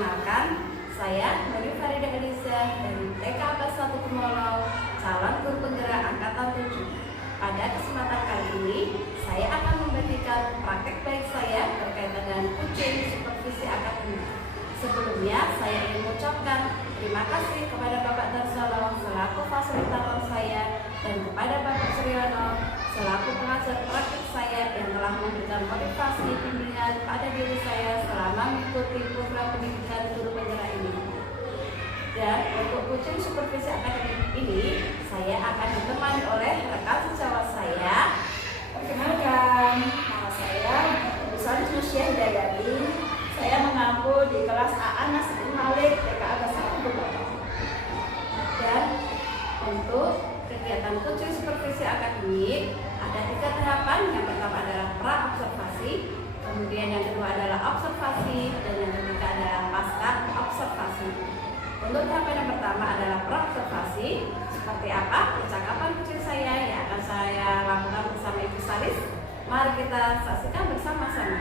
Perkenalkan, saya Nuri Farida Elisa dari TK Abbas 1 Kumolo, calon guru penggerak angkatan 7. Pada kesempatan kali ini, saya akan membagikan praktek baik saya berkaitan dengan kucing supervisi akademik. Sebelumnya, saya ingin mengucapkan terima kasih kepada Bapak Darsono selaku fasilitator saya dan kepada Bapak Suryono selaku pengajar praktik saya yang telah memberikan motivasi bimbingan pada diri saya selama mengikuti program pendidikan guru penggerak ini. Dan untuk kucing supervisi akademik ini, saya akan ditemani oleh rekan sejawat saya. Perkenalkan, nama saya Busari Nusyah Hidayati. Saya mengaku di kelas AA Nasibin Malik TK Abbas 1 Kumolo. Dan untuk kegiatan kucing supervisi akademik ada 3 tahapan. Yang pertama adalah pra-observasi, kemudian yang kedua adalah observasi, dan yang ketiga adalah pasca observasi. Untuk tahapan yang pertama adalah pra-observasi. Seperti apa percakapan kucing saya yang akan saya lakukan bersama Ibu Salis? Mari kita saksikan bersama-sama.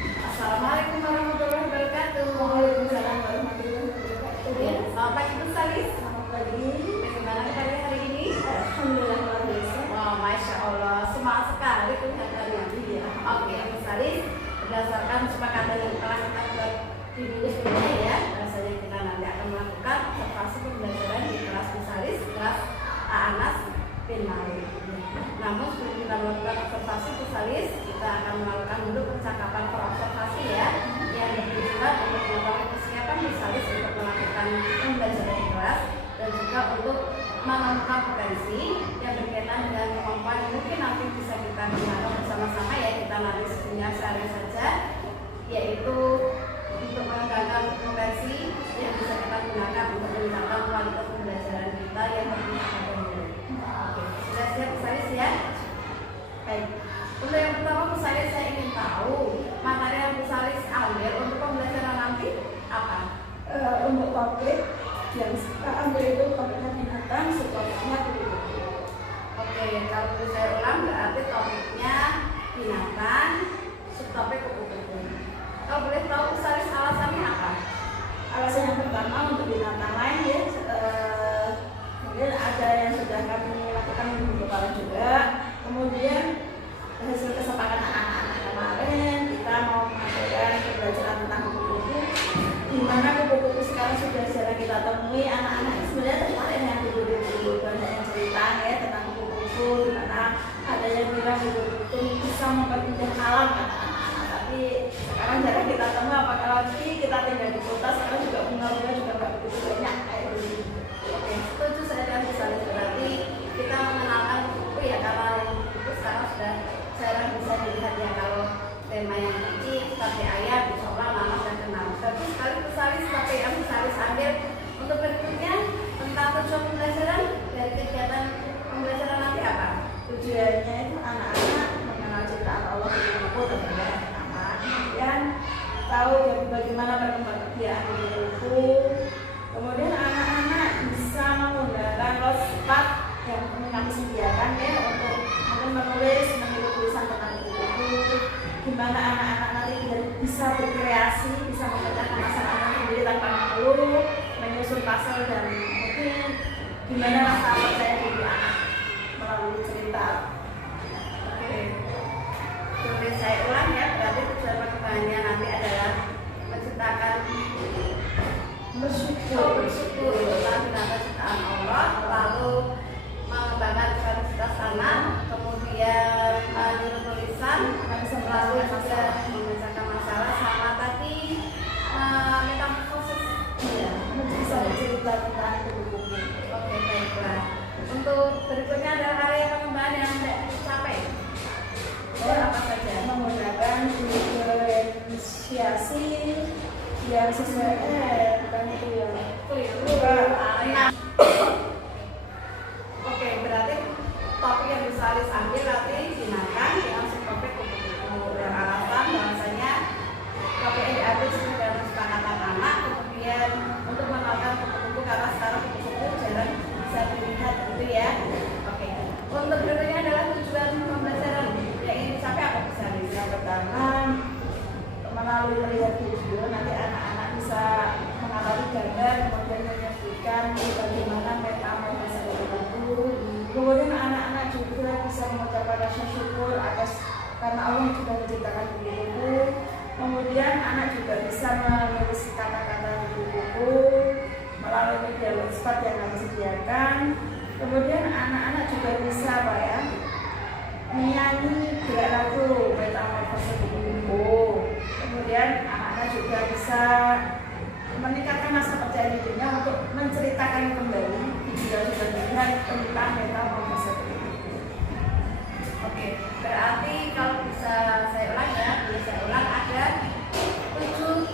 Assalamualaikum warahmatullahi wabarakatuh. Waalaikumsalam warahmatullahi wabarakatuh. Ya, selamat pagi Ibu Salis. Selamat pagi. Bagaimana kabarnya hari ini? Alhamdulillah luar biasa. Wah, Masya Allah, semangat sekali kelihatannya. Iya. Oke, Ibu Salis, berdasarkan kesepakatan yang telah kita buat di minggu sebelumnya ya, rasanya kita nanti akan melakukan observasi pembelajaran di kelas Ibu Salis, kelas Anas bin Malik. Namun sebelum kita melakukan observasi Ibu Salis, kita akan melakukan dulu percakapan observasi ya, yang ditujukan untuk mengetahui persiapan Ibu Salis untuk melakukan pembelajaran di kelas dan juga untuk menemukan potensi yang berkaitan dengan kemampuan yang mungkin nanti bisa kita gunakan bersama-sama ya, kita nanti sebenarnya sehari saja, yaitu untuk mengembangkan potensi yang bisa kita gunakan untuk meningkatkan kualitas pembelajaran kita yang tentunya pada murid. Oke, sudah siap Bu Salis ya? Baik. Untuk yang pertama Bu Salis, saya ingin tahu materi yang Bu Salis ambil untuk pembelajaran nanti apa? Untuk topik yang kita ambil itu topiknya binatang, subtopiknya kupu-kupu. Oke, kalau saya ulang berarti topiknya binatang, subtopik kupu-kupu. Kalau boleh tahu Bu Salis alasannya apa? Alasan yang pertama untuk binatang lain ya, mungkin ada yang sudah kami lakukan minggu kemarin juga. Kemudian hasil kesepakatan anak-anak kemarin kita mau mengadakan pembelajaran tentang kupu-kupu, di mana kupu-kupu sekarang sudah jarang kita temui. Anak-anak sebenarnya tertarik dengan kupu-kupu, banyak yang cerita ya tentang kupu-kupu, di mana ada yang bilang kupu-kupu bisa memperindah alam kata anak-anak, tapi sekarang jarang kita temui. Apalagi kita tinggal di kota, sekarang juga bunga-bunga juga nggak begitu banyak kayak dulu. Oke, setuju saya dan Bu Salis, berarti kita mengenalkan kupu-kupu ya, karena itu sekarang sudah jarang bisa dilihat ya. Kalau tema yang kecil seperti ayam, insya Allah mama sudah kenal. Tapi sekali Bu Salis, tapi yang Bu Salis ambil untuk berikutnya tentang tujuan pembelajaran dari kegiatan pembelajaran nanti apa? Tujuannya itu anak-anak mengenal ciptaan Allah kupu-kupu tentunya yang pertama, kemudian tahu bagaimana perkembangbiakan kupu-kupu, kemudian anak-anak bisa menggunakan lospat yang kami sediakan ya untuk mungkin menulis, meniru tulisan tentang kupu-kupu, gimana anak-anak nanti bisa berkreasi, bisa memecahkan masalah sendiri tanpa perlu menyusun pasal, dan mungkin gimana rasa percaya diri anak melalui cerita. Oke, boleh saya ulang ya, berarti tujuan perkembangannya nanti adalah menciptakan bersyukur tentang binatang ciptaan Allah, lalu mengembangkan kreativitas anak, kemudian meniru tulisan, lalu juga memecahkan masalah, sama tadi metamorfosis ya, Bisa bercerita tentang kupu-kupu. Oke, baiklah. Untuk berikutnya adalah area pengembangan yang tidak dicapai. Apa saja? Menggunakan diferensiasi yang sesuai bukan itu yang Keliru. Oke, berarti topik yang Bu Salis ambil nanti binatang yang subtopik kupu-kupu. Dan alasan bahwasanya topik yang diambil sesuai dengan kesepakatan anak, kemudian untuk mengenalkan kupu-kupu karena sekarang kupu-kupu jarang bisa dilihat gitu ya. Oke. Untuk berikutnya adalah tujuan pembelajaran yang ingin dicapai apa Bu Salis? yang pertama melalui melihat video nanti anak-anak bisa sudah bisa meningkatkan rasa percaya dirinya untuk menceritakan kembali video sudah dilihat tentang mental conversation. Oke, berarti kalau bisa saya ulang ya, ada 7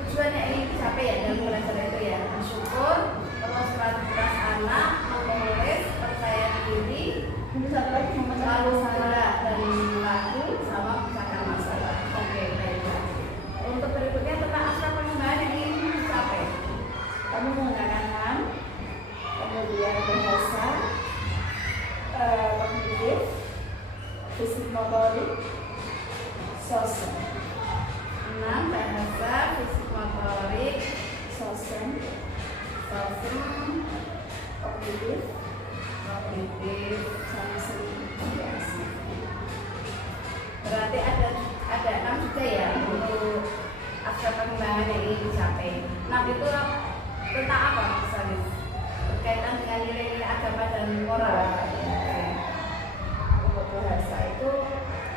tujuan yang ingin dicapai ya dalam belajar itu ya. Bersyukur, terus kreativitas anak, menulis, percaya diri, Satu lagi lalu salah dari lagu sama pecahkan masalah. Oke, baiklah. Untuk berikutnya tentang aspek pengembangan yang ingin dicapai. Kamu menggunakan NAM, kemudian bahasa, kognitif, fisik motorik, sosial. 6. Bahasa, fisik motorik, Sosial, kognitif, sama seni kreasi. berarti ada 6 juga ya untuk aspek pengembangan yang ingin dicapai. 6 itu tentang apa misalnya? Berkaitan dengan nilai-nilai agama dan moral. Untuk bahasa itu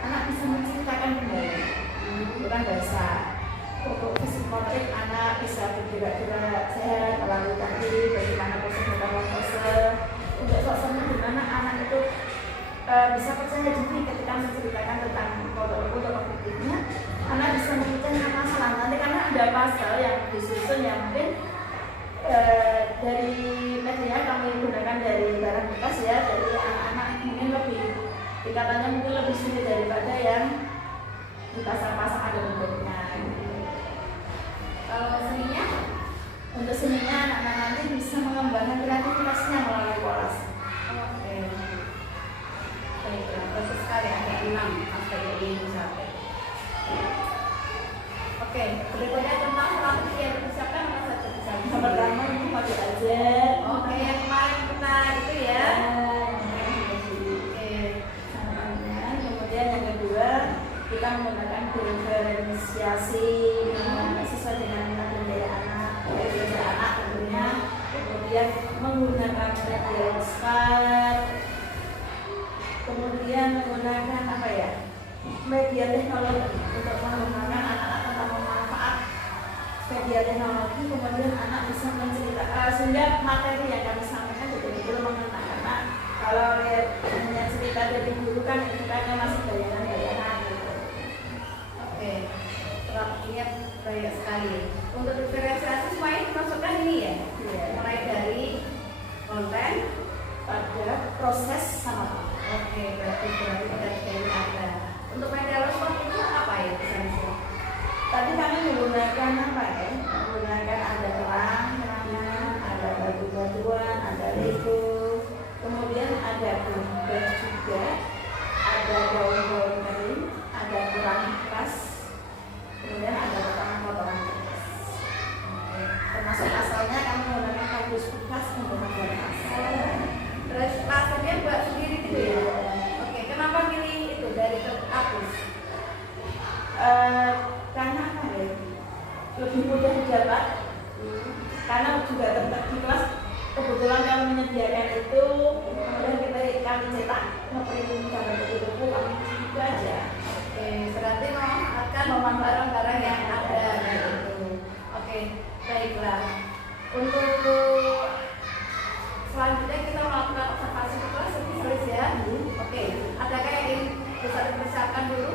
anak bisa menceritakan kembali, bukan bahasa. Untuk fisik motorik anak bisa bergerak-gerak sehat, lalu tadi bagaimana pose. Untuk sosoknya gimana anak itu bisa percaya diri ketika menceritakan tentang foto kognitifnya. Anak bisa memecahkan masalah nanti karena ada pasal yang disusun yang mungkin dari media kami gunakan dari barang bekas ya, jadi anak-anak mungkin lebih tingkatannya mungkin lebih sulit daripada yang dipasang-pasang ada bentuknya. Kalau seninya, Untuk seninya anak-anak nanti bisa mengembangkan kreativitasnya melalui kolase. oke. Baiklah, bagus sekali ada 6 aspek yang ingin dicapai. Oke, berikutnya tentang strategi yang dipersiapkan apa saja bisa. Yang pertama ini pakai budget. Oke, yang kemarin kita itu ya. Oke. Kemudian yang kedua kita menggunakan diferensiasi sesuai dengan minat dan daya anak, tentunya. Kemudian menggunakan media SMART, kemudian menggunakan apa ya, media teknologi untuk menggunakan anak-anak tentang manfaat media teknologi. Kemudian anak bisa menceritakan sehingga materi yang kami sampaikan betul-betul mengena. Karena kalau lihat hanya cerita dari guru kan kita kan masih bayangan-bayangan gitu. Oke, strateginya banyak sekali. Untuk diferensiasi semuanya dimasukkan ini ya. Iya. Mulai dari konten. Pada proses sama. Oke, berarti dari ada. Untuk media respon itu apa ya misalnya? Tadi kami menggunakan apa ya? Menggunakan ada terang-terangan, ada batu-batuan, ada lego, kemudian ada gambar juga, ada daun-daun kering, ada kurang keras, kemudian ada potongan-potongan kertas. Termasuk asalnya kami menggunakan kardus bekas untuk membuat asal. Terus rasanya buat sendiri gitu ya? Oke, kenapa pilih itu dari hapus? Karena apa ya? Lebih mudah didapat. Karena juga tetap di kelas kebetulan kami menyediakan itu, kemudian kami cetak ngeprint gambar buku kami itu aja. Oke, berarti akan barang-barang yang ada gitu. Oke, baiklah. Untuk selanjutnya kita melakukan observasi kelas spesialis ya. Oke, adakah yang ingin bisa dipersiapkan dulu?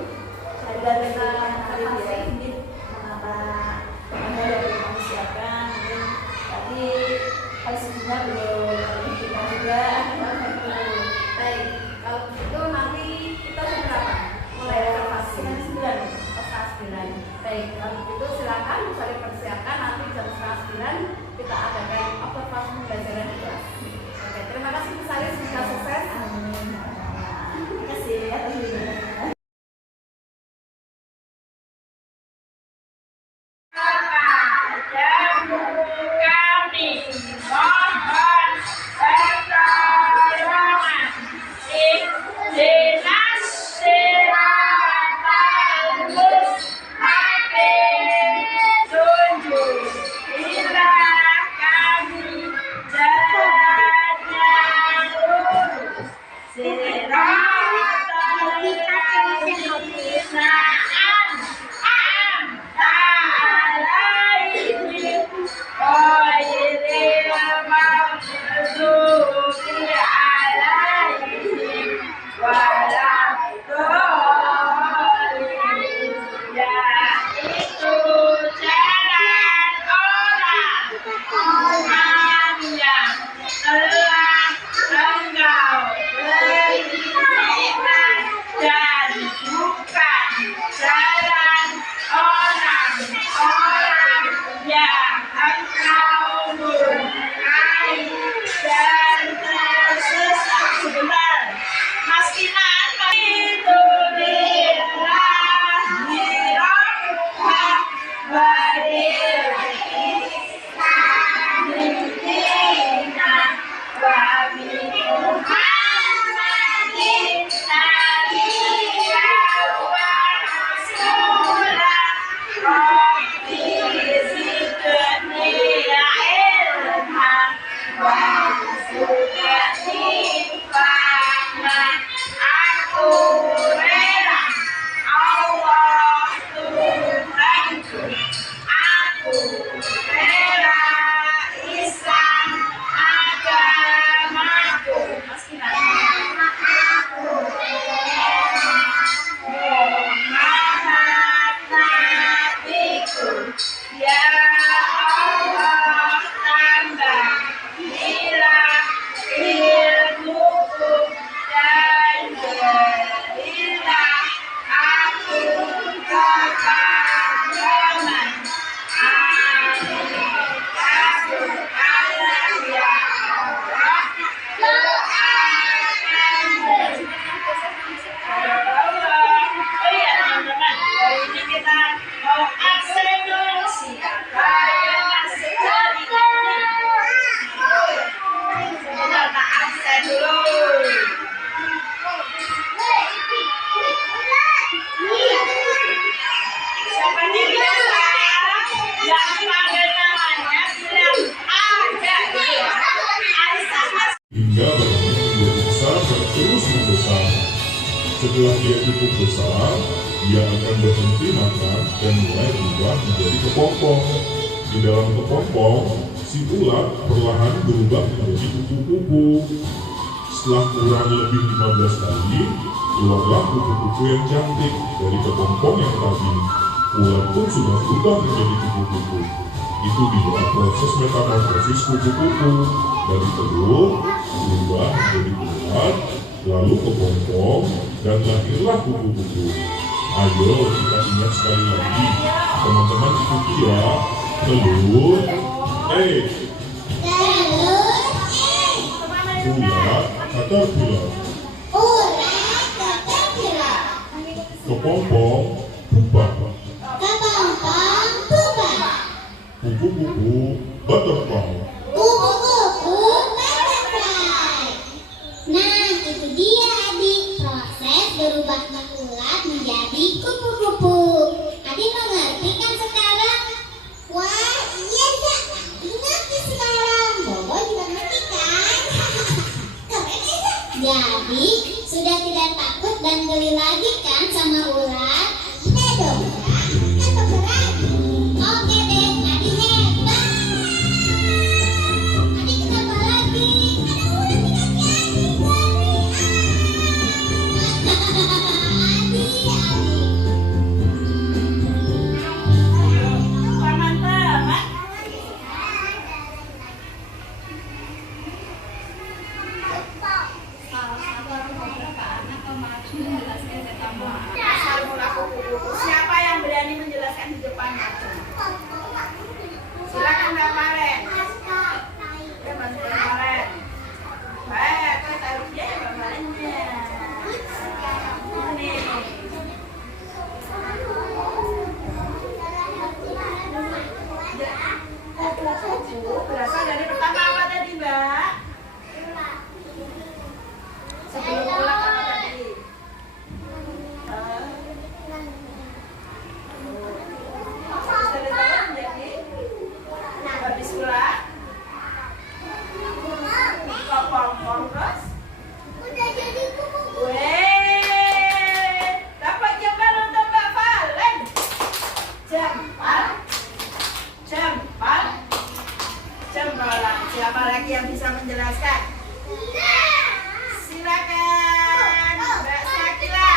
Ada kita observasi mengapa hal yang kami siapkan. Mungkin tadi hasilnya belum kita juga. Baik, kalau begitu nanti kita seberapa? Mulai observasi. 9. Setengah 9. Baik, kalau begitu silakan bisa dipersiapkan nanti jam setengah 9 kita adakan observasi pembelajaran di kelas. Oke, terima kasih Bu Salis, semoga sukses. Terima kasih atas undangannya. Hingga benih menjadi besar dan terus membesar. Setelah dia cukup besar, dia akan berhenti makan dan mulai berubah menjadi kepompong. Di dalam kepompong, si ulat perlahan berubah menjadi kupu-kupu. Setelah kurang lebih 15 kali, keluarlah kupu-kupu yang cantik dari kepompong yang tadi. Ulat pun sudah berubah menjadi kupu-kupu. Itu dia proses metamorfosis kupu-kupu. Dari telur, berubah menjadi ulat, lalu kepompong, dan lahirlah kupu-kupu. Ayo kita ingat sekali lagi, teman-teman ikuti ya. Telur, ulat, caterpillar, kepompong, pupa, kupu-kupu, butterfly. Nah, itu dia adik, proses berubahnya ulat menjadi kupu-kupu. Adik mengerti kan sekarang? Wah, iya Kak, ngerti sekarang. Bobo juga ngerti kan? Keren ya. Jadi, sudah tidak takut dan geli lagi kan sama ulat? Iya dong, Kak. Kan berani. Oke deh, adik hebat. Adik kenapa lagi? Ada ulat di kaki adik. Siapa yang berani menjelaskan di depan? Silakan Mbak Maren. Ya, Mbak Maren. Baik, kita taruh dia ya Mbak Marennya. Ini. Kupu-kupu berasal dari pertama apa tadi Mbak? Sebelum ulat apa tadi? Habis ulat kepompong terus Udah jadi kupu-kupu. weh dapat jempal untuk Mbak Valen. Jembalan. Siapa lagi yang bisa menjelaskan? Silakan Mbak Sakila.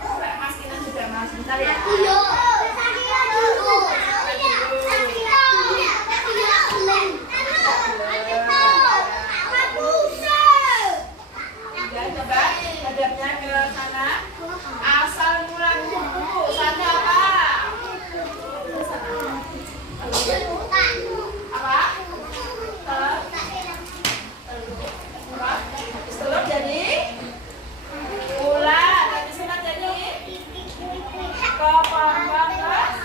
Mbak Maskina juga mau sebentar ya. Coba hadapnya ke sana. Asal mula kupu. Satu apa? Apa? Telur jadi ulat. Habis ulat jadi kepompong terus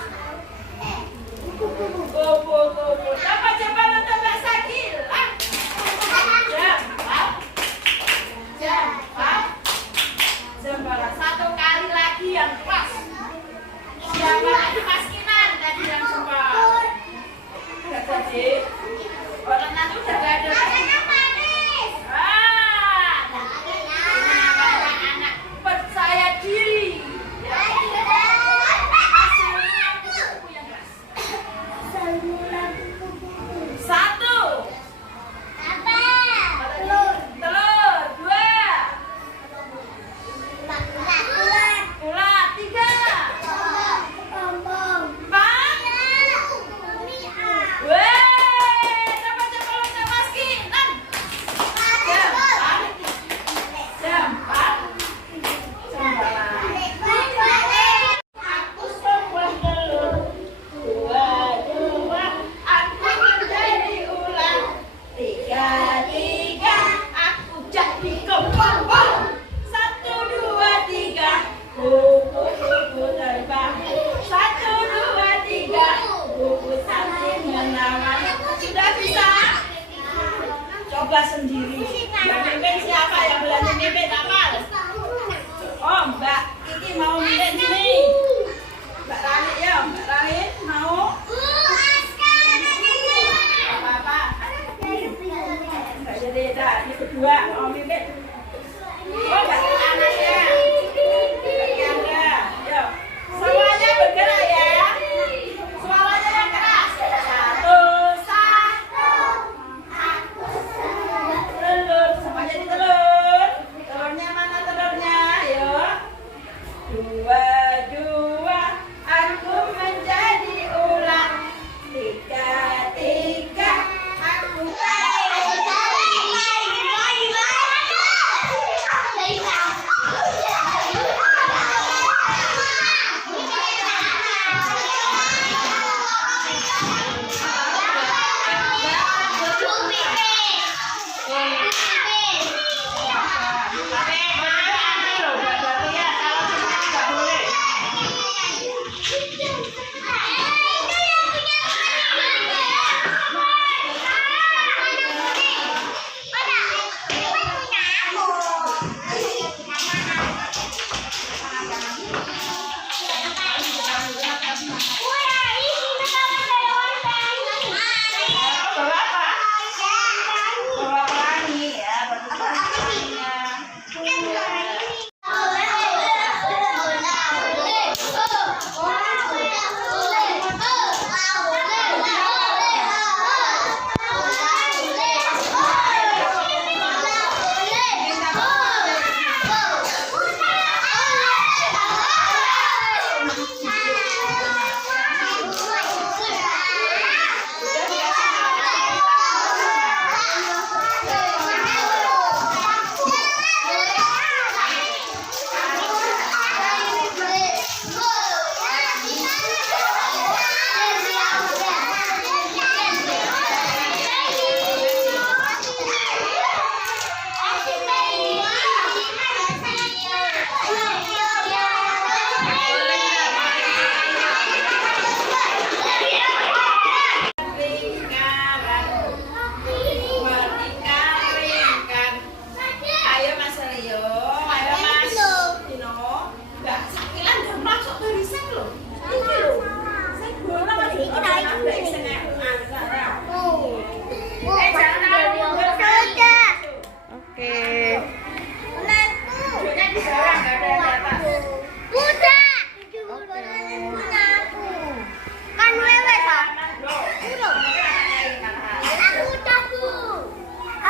kupu-kupu. Dapat jempol untuk Mbak Sakila. Jembalan satu kali lagi yang keras. Siapa lagi Maskinan tadi yang jempol? Gak jadi. Orang nanti udah gak ada. Rasanya manis. Ini namanya anak percaya diri. Hasilnya kupu yang keras. Satu. Telur. Dua. Ulat. Tiga. Empat. Weh, dapat jempol untuk Maskinan. Jempat. Aku sebuah telur. Dua. Aku menjadi ulat. Tiga. Aku jadi kepompong. 1, 2, 3. Kupu-kupu terbang. 1, 2, 3. Kupu sambil menawan. Sudah bisa? Coba sendiri. Yang mimpin siapa yang berani mimpin kapal? Oh, Mbak Kiki mau mimpin sini. Mbak Rani ya, Mbak Rani mau?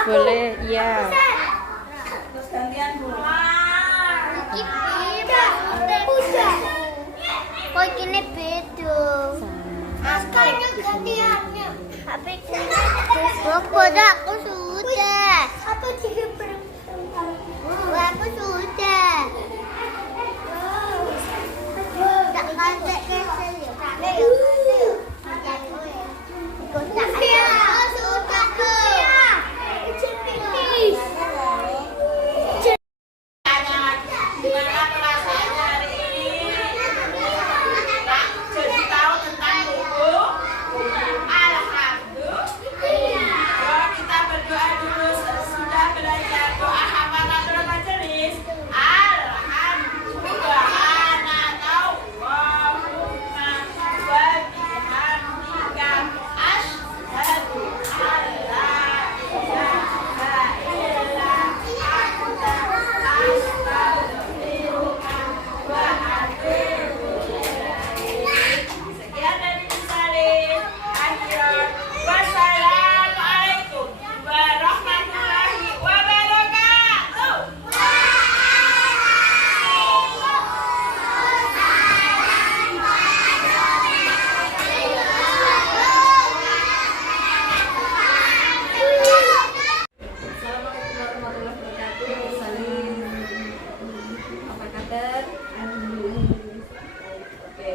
Boleh, iya. Terus gantian Bu. Kok gini beda? Askanya gantiannya. Tapi aku sudah. Apa tiga aku sudah. Tak ada kesel ya. Gimana perasaannya hari ini? Kak, jadi tahu tentang buku? Alhamdulillah. Yuk kita berdoa dulu. Sudah belajar doa hafalatul majelis. Alhamdulillah. Allahumma wa bihamdika asyhadu an la ilaha illa anta astaghfiruka wa atubu ilaik. Sekian dari Salim. Akhiran. Wassalamualaikum warahmatullahi wabarakatuh. Assalamualaikum warahmatullahi wabarakatuh. Salim. Apa kabar? Oke,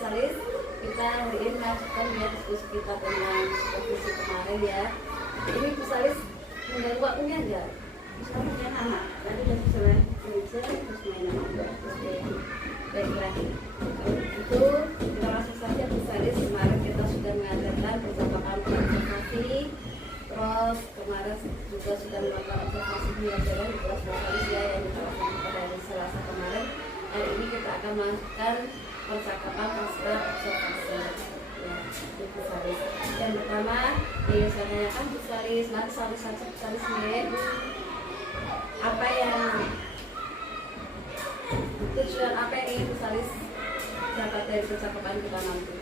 Salis, kita hari ini melanjutkan ya diskusi kita tentang revisi kemarin ya. Ini Bu Salis mengganggu waktunya enggak? Misalnya punya anak, tadi udah bisa belajar, terus main sama terus baiklah. Itu kita langsung saja Bu Salis. Kemarin kita sudah mengadakan percakapan observasi. Terus kemarin juga sudah melakukan observasi pembelajaran di kelas Salis ya yang dilakukan pada hari Selasa kemarin. Hari ini kita akan melanjutkan percakapan pasca observasi ya, di Bu Salis. Yang pertama, ya saya tanyakan Bu Salis, nanti Salis saja Bu Salis nih. Apa yang tujuan apa yang ingin Bu Salis dapat dari percakapan kita nanti?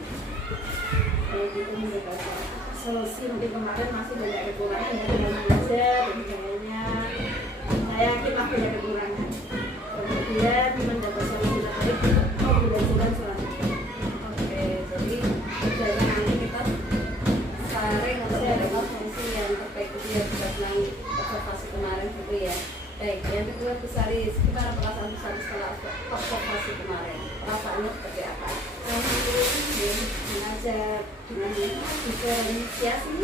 Itu membaca solusi mungkin kemarin masih banyak kekurangan ya dengan belajar dan sebagainya. Saya yakin lah banyak kekurangan. Kemudian mendapat solusi terbaik pembelajaran selanjutnya. Oke, jadi tujuannya nanti kita sharing solusi yang terbaik itu ya berdasarkan observasi kemarin gitu ya. Baik, yang kedua Bu Salis, gimana perasaan Bu Salis setelah observasi kemarin? Perasaannya seperti apa? Mengajar dengan diferensiasi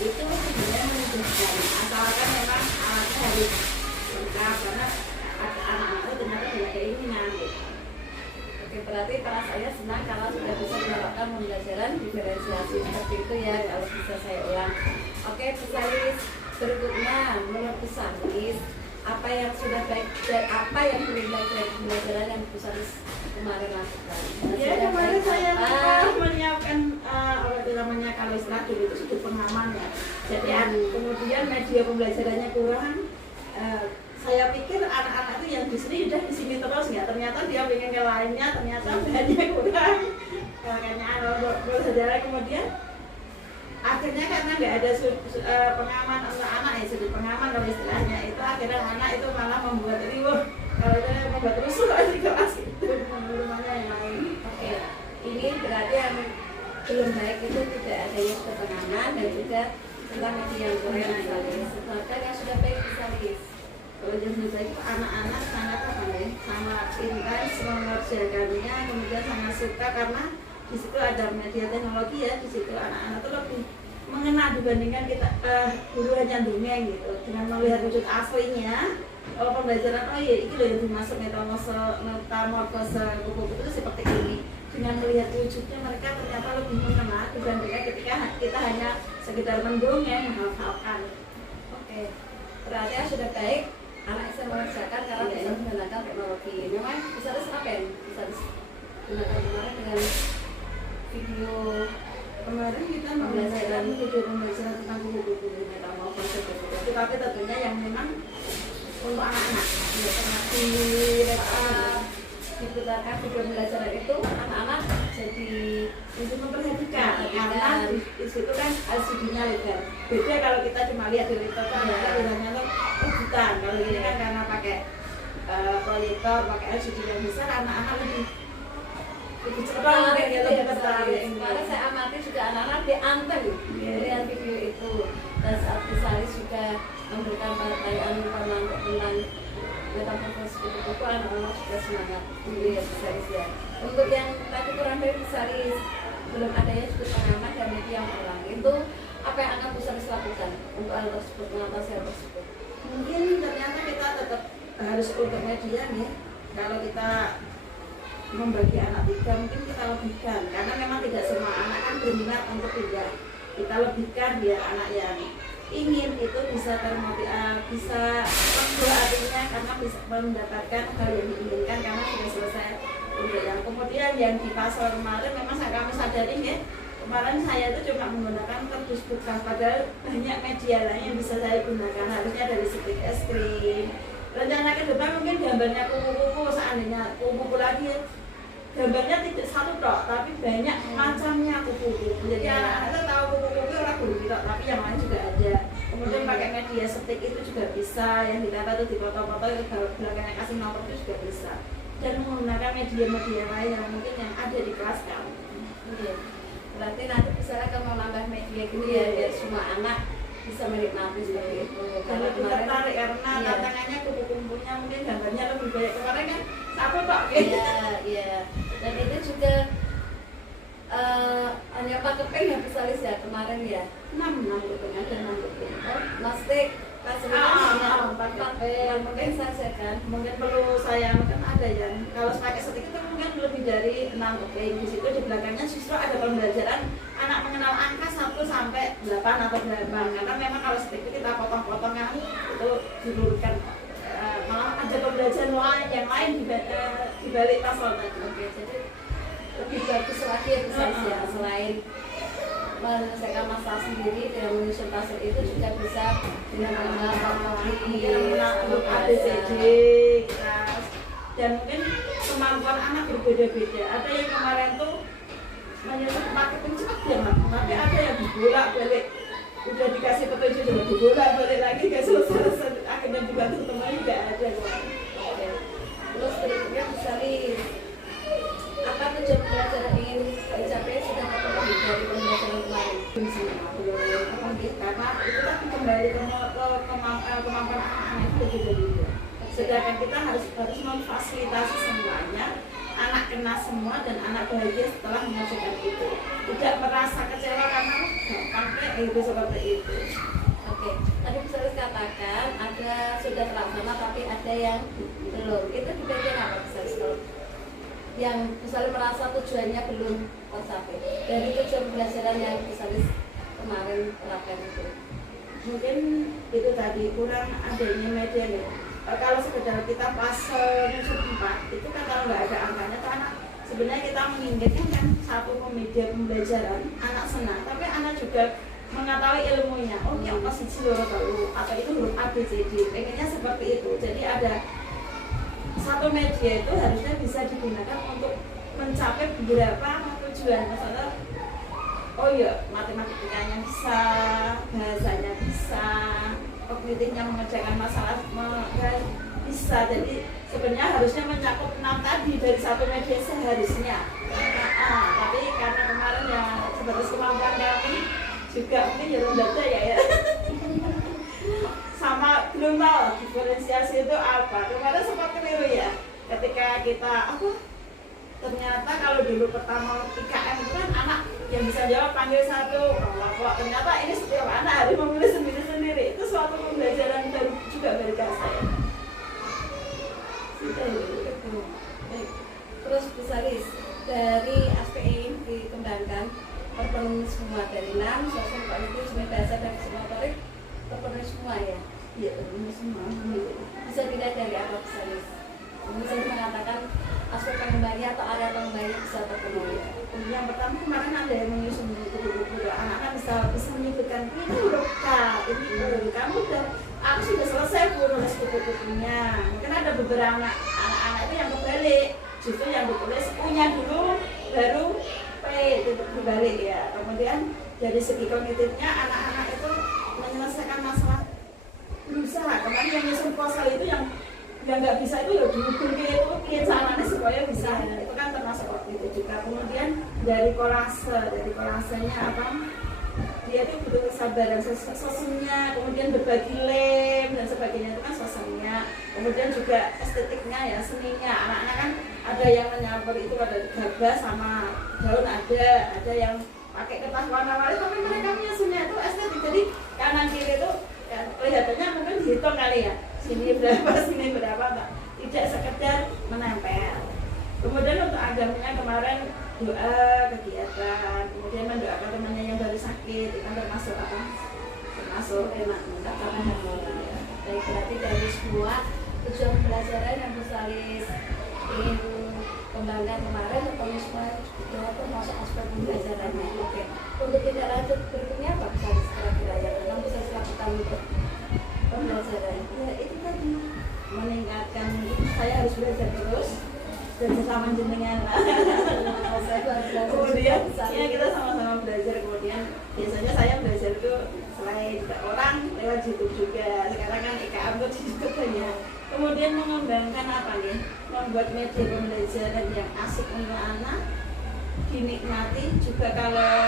itu sebenarnya menunjukkan asalkan memang alatnya harus lengkap karena anak-anak itu ternyata punya keinginan gitu. Oke, berarti perasaannya senang kalau sudah bisa menerapkan pembelajaran diferensiasi seperti itu ya, kalau bisa saya ulang. Oke, Bu Salis, berikutnya menurut Bu Salis, apa yang sudah baik dan apa yang lebih baik dari pembelajaran yang Bu Salis kemarin lakukan? Ya kemarin saya menyiapkan apa namanya kalau istilah dulu itu sudut pengaman ya. Jadi kemudian media pembelajarannya kurang. Saya pikir anak-anak itu yang di sini udah di sini terus nggak, ternyata dia pengen ke lainnya, ternyata bahannya kurang. Makanya pembelajaran kemudian akhirnya karena nggak ada pengaman untuk anak ya, sudut pengaman kalau istilahnya itu akhirnya anak itu malah membuat riuh. Kalau itu membuat rusuh di kelas itu rumahnya yang lain. Oke, ini berarti yang belum baik itu tidak adanya sudut pengaman dan juga tentang media yang kurang Bu Salis. Sedangkan yang sudah baik Bu Salis. Kalau yang sudah baik itu anak-anak sangat apa ya, sangat intens mengerjakannya, kemudian sangat suka karena di situ ada media teknologi ya, di situ anak-anak itu lebih mengena dibandingkan kita guru hanya dongeng gitu. Dengan melihat wujud aslinya, pembelajaran oh iya itu loh yang dimaksud metamorfose kupu-kupu itu seperti ini. Dengan melihat wujudnya mereka ternyata lebih mengena dibandingkan ketika kita hanya sekedar mendongeng menghafalkan. Oke, berarti yang sudah baik anak bisa mengerjakan karena bisa menggunakan teknologi. Memang bisa apa bisa digunakan kemarin dengan video Kemarin kita membelajarkan video pembelajaran tentang kupu-kupu metamorfose kupu-kupu, tapi tentunya yang memang untuk anak-anak digunakan video pembelajaran itu anak-anak jadi untuk memperhatikan karena di situ kan LCD-nya lebar. Beda kalau kita cuma lihat di laptop kan kita lihatnya tuh rebutan. Kalau ini kan karena pakai proyektor, pakai LCD yang besar, anak-anak lebih cepat menarik ya, gitu lebih ya tertarik. kemarin saya amati juga anak-anak dianteng melihat video itu, dan saat Bisaris juga memberikan pertanyaan tentang metamorfosis kupu-kupu, anak-anak juga semangat melihat Bisaris ya. Untuk yang tadi kurang dari Bisaris, belum adanya sudut pengaman dan media yang ulang, itu apa yang akan Bisaris lakukan untuk hal tersebut, mengatasi hal tersebut? Mungkin ternyata kita tetap harus untuk media nih. Kalau kita membagi anak 3 mungkin kita lebihkan, karena memang tidak semua anak kan berminat untuk pindah. Kita lebihkan biar anak yang ingin itu bisa termotivasi, bisa membuat artinya karena bisa mendapatkan hal yang diinginkan karena sudah selesai untuk yang kemudian yang di pasar kemarin memang kami sadari ya, kemarin saya itu cuma menggunakan kardus bekas, padahal banyak media lain yang bisa saya gunakan, harusnya dari stik es krim. Rencana ke depan mungkin gambarnya kupu-kupu, seandainya kupu-kupu lagi ya, gambarnya tidak satu tok, tapi banyak macamnya kupu-kupu. Jadi anak-anak itu tahu kupu-kupu orang guru tok, tapi yang lain juga ada. Kemudian pakai media stik itu juga bisa, yang ditata itu di foto-foto itu belakangnya kasih nomor itu juga bisa. Dan menggunakan media-media lain yang mungkin yang ada di kelas kamu. Berarti nanti bisa akan menambah media gitu ya, biar semua anak bisa menikmati seperti itu. Dan lebih tertarik karena tantangannya kupu-kupunya mungkin gambarnya lebih banyak. Kemarin kan satu tok. Iya. Dan itu juga hanya pakai pen ya Bisaris ya kemarin ya. 6 keping ada 6 keping. Plastik kasihnya mungkin saja kan. Mungkin perlu saya mungkin ada yang kalau pakai stik itu mungkin lebih dari 6 keping. Di situ di belakangnya justru ada pembelajaran anak mengenal angka 1 sampai 8 atau 8. Karena memang kalau stik itu kita potong-potong kan itu diluruskan. Malah ada pembelajaran lain yang lain di balik pasal tadi. Oke, jadi lebih bagus lagi ya Bisaris ya, selain menyelesaikan masalah sendiri dengan menyusun pasal itu juga bisa dengan mengenal untuk ABCD dan mungkin kemampuan anak berbeda-beda. Ada yang kemarin tuh menyusun pakai cepat banget, tapi ada yang dibolak-balik, udah dikasih petunjuk juga dibolak-balik lagi gak selesai, akhirnya dibantu teman juga ada. Oke. Terus berikutnya Bisaris, apa tujuan pembelajaran ingin dicapai sudah terpenuhi dari pembelajaran kemarin? Karena itu kan kembali ke kemampuan anak-anak itu berbeda-beda. Sedangkan kita harus memfasilitasi semuanya, anak kena semua dan anak bahagia setelah mengerjakan itu. Tidak merasa kecewa karena gampang kayak itu seperti itu. Oke, tadi Bisaris katakan ada sudah terlaksana tapi ada yang belum. Itu di bagian apa Bisaris? Yang misalnya merasa tujuannya belum tercapai dari tujuan pembelajaran yang Bisaris kemarin terapkan itu. Mungkin itu tadi kurang adanya media ya. Kalau sekedar kita pas musim 4 itu kan kalau nggak ada angkanya tuh anak sebenarnya kita menginginkan kan satu media pembelajaran anak senang, tapi anak juga mengetahui ilmunya. Oh ya apa sih loro tahu atau itu huruf A B C D, pengennya seperti itu. Jadi ada satu media itu harusnya bisa digunakan untuk mencapai beberapa tujuan. Misalnya oh iya matematikanya bisa, bahasanya bisa, kognitifnya mengerjakan masalah bisa. Jadi sebenarnya harusnya mencakup 6 tadi dari satu media seharusnya. Tapi karena kemarin ya sebatas kemampuan kami juga mungkin ya rendah ya. Sama belum tahu diferensiasi itu apa. Kemarin sempat keliru ya ketika kita ternyata kalau dulu pertama IKM itu kan anak yang bisa jawab panggil satu kok ternyata ini setiap anak harus memilih sendiri-sendiri. Itu suatu pembelajaran baru juga bagi saya. Terus Bisaris, dari aspek yang dikembangkan terpenuhi semua dari 6, sosial kognitif, seni bahasa dan motorik terpenuhi semua ya? Iya, terpenuhi semua. Bisa dilihat dari apa Bisaris? Bisa mengatakan aspek pengembangnya atau area pengembangnya bisa terpenuhi. Yang pertama kemarin ada yang menyusun buku-buku, anak-anak bisa menyebutkan ini huruf K, ini kamu aku sudah selesai nulis buku-bukunya. Mungkin ada beberapa anak-anak itu yang kebalik, justru yang ditulis punya dulu baru P titik berbalik ya. Kemudian dari segi kognitifnya anak-anak itu menyelesaikan masalah berusaha. Kemarin yang nyusun proposal itu yang nggak bisa itu ya dihukum itu caranya supaya bisa, itu kan termasuk waktu itu juga. Kemudian dari kolasenya apa, dia itu butuh kesabaran, sosoknya, kemudian berbagi lem dan sebagainya, itu kan sosoknya. Kemudian juga estetiknya ya, seninya. Anak-anak kan ada yang menyamper itu ada gabah sama daun, ada yang pakai kertas warna-warni, tapi mereka menyusunnya itu estetik. Jadi kanan kiri itu ya, kelihatannya mungkin dihitung kali ya, sini berapa enggak, tidak sekedar menempel. Kemudian untuk agamanya kemarin doa kegiatan, kemudian mendoakan temannya yang baru sakit, itu kan termasuk apa? Termasuk enak ya. Baik, berarti dari semua tujuan pembelajaran yang Busalis ingin kembangkan kemarin, semua itu termasuk aspek pembelajarannya. Oke, untuk tidak lanjut berikutnya apa Busalis kira-kira yang memang bisa lakukan untuk pembelajaran? Ya itu tadi meningkatkan, saya harus belajar terus sama jenengan lah. Kemudian ya kita sama-sama belajar. Kemudian biasanya saya belajar itu selain ke orang lewat YouTube juga. Sekarang kan IKM itu di YouTube banyak. Kemudian mengembangkan apa nih? Membuat media pembelajaran yang asik untuk anak, dinikmati juga. Kalau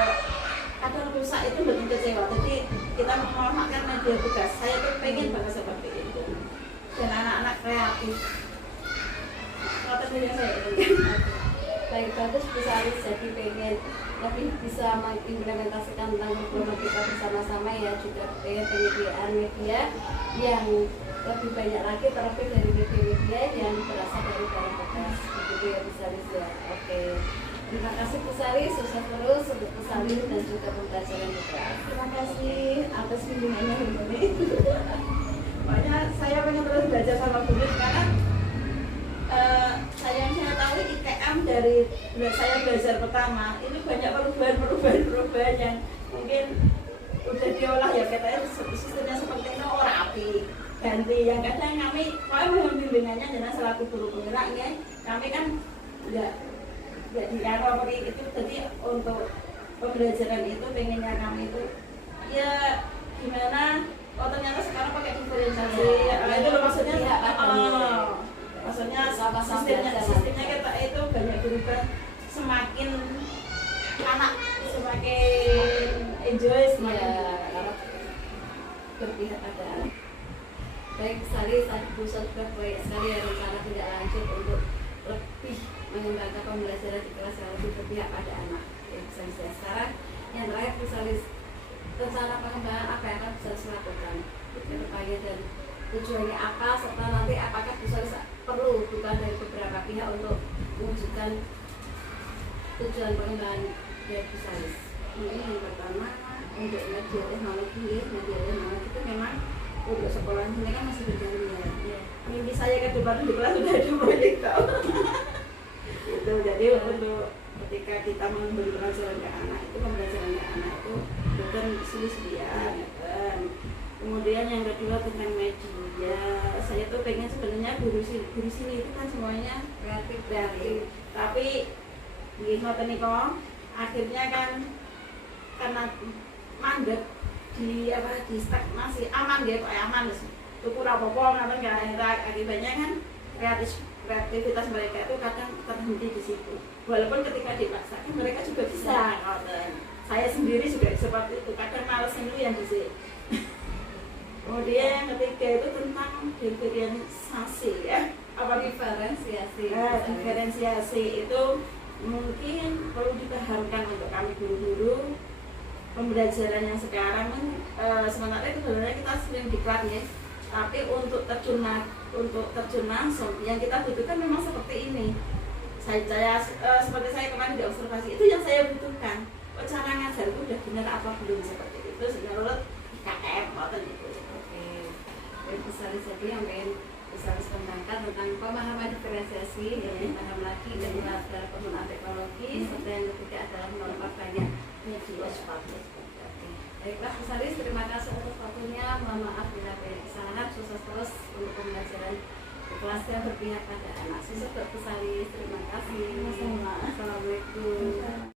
kadang rusak itu betul kecewa. Jadi kita memanfaatkan media tugas. Saya tuh pengen banget seperti itu. Dan anak-anak kreatif. Baik, bagus Busalis jadi pengen lebih bisa mengimplementasikan tentang problematika bersama-sama ya, juga pengen penyediaan media yang lebih banyak lagi, terlebih dari media yang berasal dari barang bekas, begitu ya Busalis ya. Oke, terima kasih Busalis, sukses terus untuk Busalis dan juga pembelajaran juga. Terima kasih atas bimbingannya ini. Pokoknya saya pengen terus belajar sama Bunda karena saya tahu IKM dari saya belajar pertama itu banyak perubahan yang mungkin udah diolah ya, katanya sistemnya seperti itu rapi ganti. Yang kadang kami mohon bimbingannya jangan selaku guru penggeraknya, kami kan nggak diarah itu. Jadi untuk pembelajaran itu pengennya kami itu ya gimana, ternyata sekarang pakai diferensiasi itu loh maksudnya. Maksudnya sistemnya kita itu banyak berubah, semakin anak semakin enjoy, semakin berpihak pada anak. Baik, Busalis, Busalis sudah baik sekali ya, rencana tidak lanjut untuk lebih mengembangkan pembelajaran di kelas yang lebih berpihak pada anak. Ya, Busalis ya. Sekarang yang terakhir Busalis, rencana pengembangan apa yang akan Busalis lakukan ke depannya dan tujuannya apa, serta nanti apakah Busalis perlu dukungan dari beberapa pihak untuk mewujudkan tujuan pengembangan dari Busalis. Mungkin yang pertama untuk media teknologi itu memang untuk sekolah ini kan masih berjalan ya. Mimpi saya ke depan di kelas sudah ada proyektor. Itu jadi untuk ketika kita memberi pelajaran ke anak itu, pembelajaran ke anak itu bukan sendirian. Kemudian yang kedua tentang media, saya tuh pengen sebenarnya guru sini itu kan semuanya kreatif. Tapi di ngoten niku akhirnya kan karena mandek di stagnasi aman dia kayak aman wis tuku ora apa-apa ngoten kan, akibatnya kan kreativitas mereka itu kadang terhenti di situ. Walaupun ketika dipaksakan mereka juga bisa ngoten. Saya sendiri juga seperti itu, kadang males itu yang di sini. Kemudian yang ketiga itu tentang diferensiasi ya. Apa diferensiasi? Diferensiasi itu mungkin perlu dipahamkan untuk kami guru-guru. Pembelajaran yang sekarang kan sebenarnya itu sebenarnya kita sering diklat ya, tapi untuk terjun langsung yang kita butuhkan memang seperti ini. Saya seperti saya kemarin di observasi itu yang saya butuhkan. Cara ngajar itu udah benar apa belum seperti itu sehingga lulus KM atau gitu. Oke, Busalis jadi yang pengen Busalis kembangkan tentang pemahaman diferensiasi, yang paham lagi dengan penggunaan teknologi, serta yang ketiga adalah menolak banyak media sepatu. Baiklah Busalis, terima kasih atas waktunya. Mohon maaf bila ada kesalahan, sukses terus untuk pembelajaran Ikhlasnya berpihak pada anak. Siswa Dr. Salis, terima kasih. Sama-sama. Assalamualaikum.